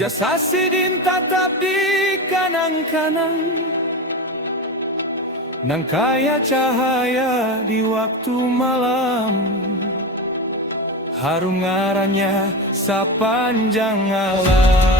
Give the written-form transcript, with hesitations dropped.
Jasa Sidin tatap di kanang-kanang, nang kaya cahaya di waktu malam. Harum ngarannya sepanjang alam.